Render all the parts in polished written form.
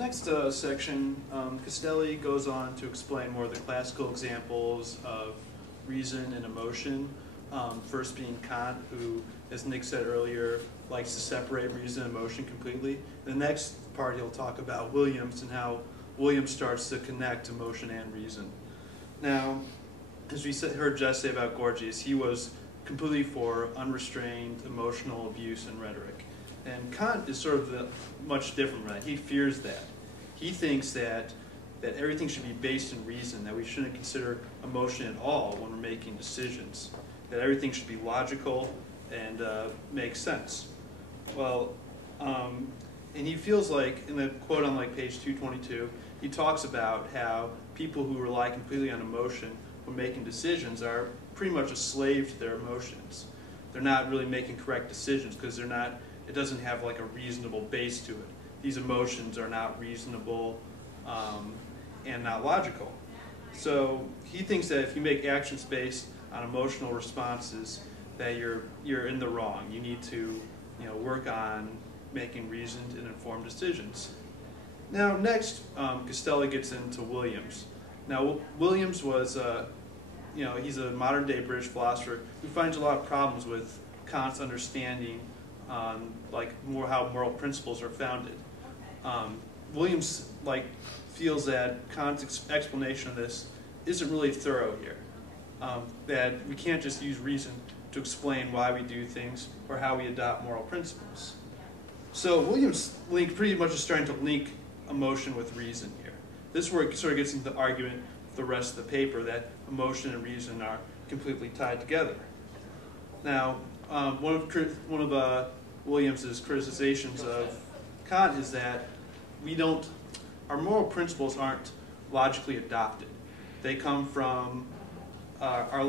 next section, Castelli goes on to explain more of the classical examples of reason and emotion. First being Kant, who, as Nick said earlier, likes to separate reason and emotion completely. The next part he'll talk about Williams and how Williams starts to connect emotion and reason. Now, as we heard Jess say about Gorgias, he was completely for unrestrained emotional abuse and rhetoric. And Kant is sort of much different from that. He fears that. He thinks that everything should be based in reason, that we shouldn't consider emotion at all when we're making decisions, that everything should be logical and make sense. Well, and he feels like, in the quote on like page 222, he talks about how people who rely completely on emotion when making decisions are pretty much a slave to their emotions. They're not really making correct decisions because it doesn't have like a reasonable base to it. These emotions are not reasonable and not logical. So he thinks that if you make actions based on emotional responses, that you're in the wrong. You need to work on making reasoned and informed decisions. Now next, Castelli gets into Williams. Now Williams was, he's a modern day British philosopher who finds a lot of problems with Kant's understanding on how moral principles are founded. Williams feels that Kant's explanation of this isn't really thorough here. That we can't just use reason to explain why we do things or how we adopt moral principles. So Williams pretty much is starting to link emotion with reason here. This is where it sort of gets into the argument with the rest of the paper that emotion and reason are completely tied together. Now, one of Williams's criticisms of Kant is that our moral principles aren't logically adopted. They come from our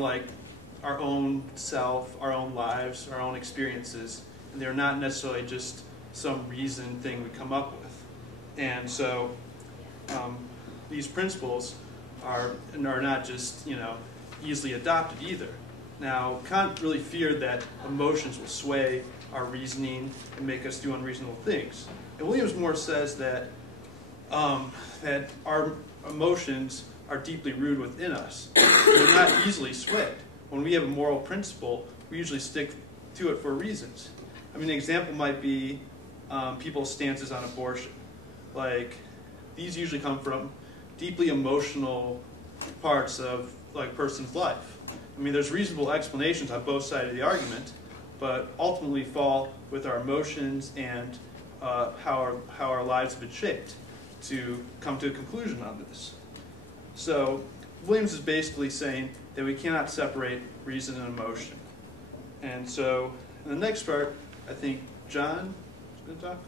own self, our own lives, our own experiences, and they're not necessarily just some reason thing we come up with. And so these principles are not just easily adopted either. Now, Kant really feared that emotions will sway our reasoning and make us do unreasonable things. And Williams more says that that our emotions are deeply rooted within us. They're not easily swayed. When we have a moral principle, we usually stick to it for reasons. I mean, an example might be people's stances on abortion. These usually come from deeply emotional parts of a person's life. I mean, there's reasonable explanations on both sides of the argument, but ultimately fall with our emotions and how our lives have been shaped to come to a conclusion on this. So Williams is basically saying that we cannot separate reason and emotion. And so in the next part, I think John is going to talk.